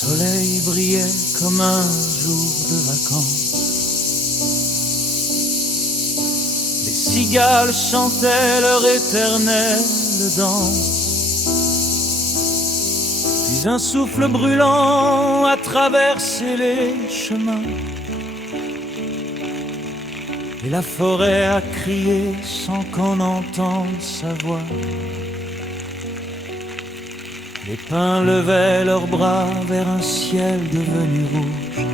soleil brillait comme un jour de vacances. Les cigales chantaient leur éternelle danse. Puis un souffle brûlant a traversé les chemins. Et la forêt a crié sans qu'on entende sa voix. Les pins levaient leurs bras vers un ciel devenu rouge.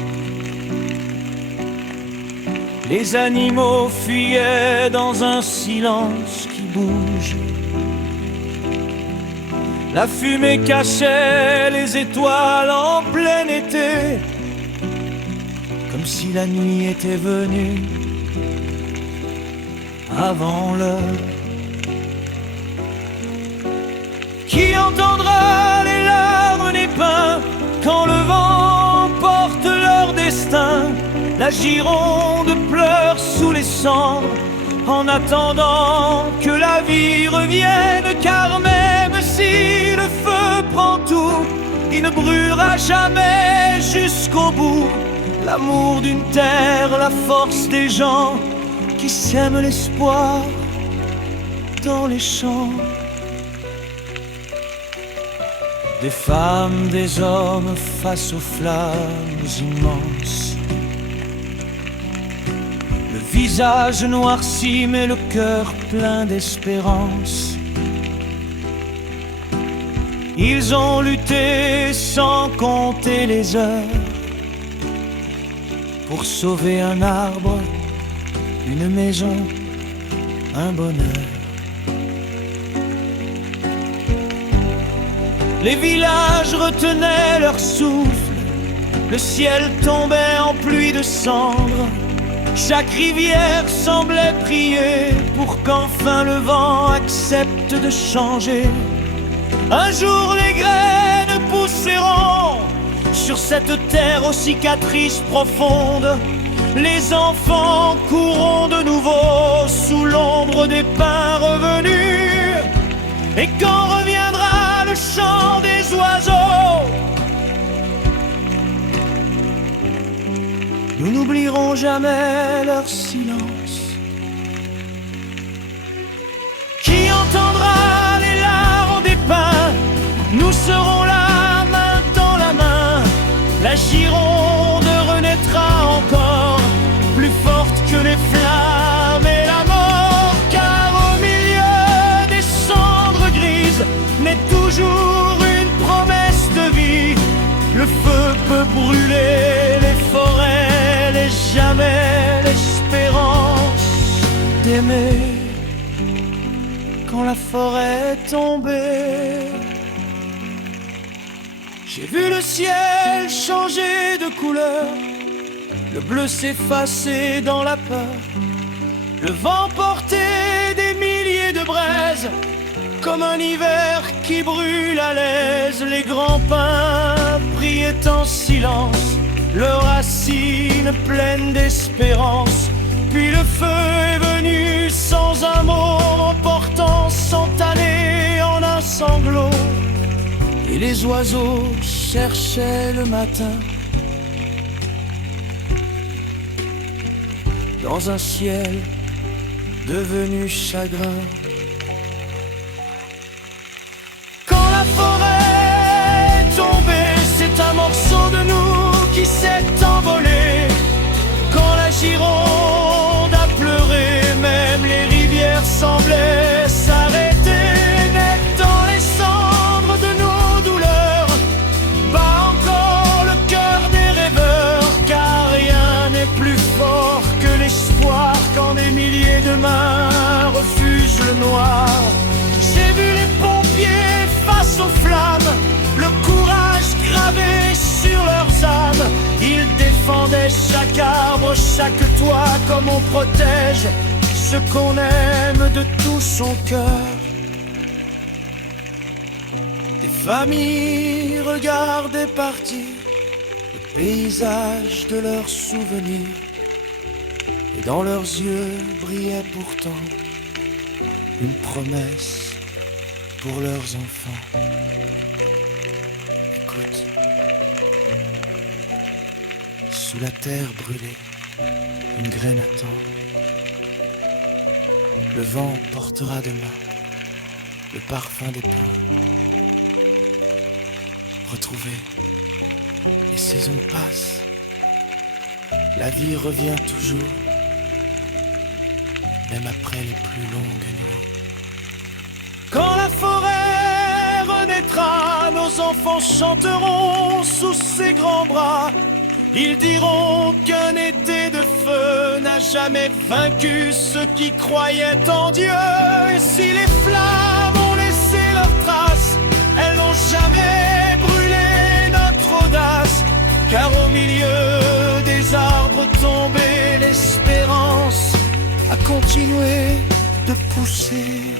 Les animaux fuyaient dans un silence qui bouge. La fumée cachait les étoiles en plein été, comme si la nuit était venue avant l'heure. Qui entendra les larmes des pins quand le vent porte leur destin? La Gironde pleure sous les cendres en attendant que la vie revienne. Car même si le feu prend tout, il ne brûlera jamais jusqu'au bout. L'amour d'une terre, la force des gens qui sèment l'espoir dans les champs. Des femmes, des hommes face aux flammes immenses. Le visage noirci mais le cœur plein d'espérance. Ils ont lutté sans compter les heures pour sauver un arbre, une maison, un bonheur. Les villages retenaient leur souffle, le ciel tombait en pluie de cendres. Chaque rivière semblait prier pour qu'enfin le vent accepte de changer. Un jour les graines pousseront sur cette terre aux cicatrices profondes. Les enfants courront de nouveau sous l'ombre des pins revenus. Et quand reviendra le chant des oiseaux, nous n'oublierons jamais leur silence. Qui entendra les larmes des pins? Nous serons là, main dans la main. La Gironde renaîtra encore, plus forte que les flammes et la mort. Car au milieu des cendres grises naît toujours une promesse de vie. Le feu peut brûler les forêts, mais jamais l'espérance d'aimer. Quand la forêt est tombée, j'ai vu le ciel changer de couleur, le bleu s'effacer dans la peur, le vent porter des milliers de braises, comme un hiver qui brûle à l'aise. Les grands pins priaient en silence, leurs racines pleines d'espérance. Puis le feu est venu sans un mot, emportant 100 années en un sanglot. Et les oiseaux cherchaient le matin dans un ciel devenu chagrin. Quand la forêt est tombée, c'est un morceau de nous qui s'est envolé. Quand la Gironde a pleuré, même les rivières semblaient s'arrêter. Net dans les cendres de nos douleurs, bat encore le cœur des rêveurs. Car rien n'est plus fort que l'espoir quand des milliers de mains refusent le noir. J'ai vu les pompiers face aux flammes, le courage gravé sur leurs âmes. Ils défendaient chaque arbre, chaque toit, comme on protège ce qu'on aime de tout son cœur. Des familles regardaient partir le paysage de leurs souvenirs, et dans leurs yeux brillait pourtant une promesse pour leurs enfants. Écoute, Sous la terre brûlée, une graine attend. Le vent portera demain le parfum des pins. Retrouvez, les saisons passent, la vie revient toujours, même après les plus longues nuits. Quand la forêt renaîtra, nos enfants chanteront sous ses grands bras. Ils diront qu'un été de feu n'a jamais vaincu ceux qui croyaient en Dieu. Et si les flammes ont laissé leurs traces, elles n'ont jamais brûlé notre audace. Car au milieu des arbres tombés, l'espérance a continué de pousser.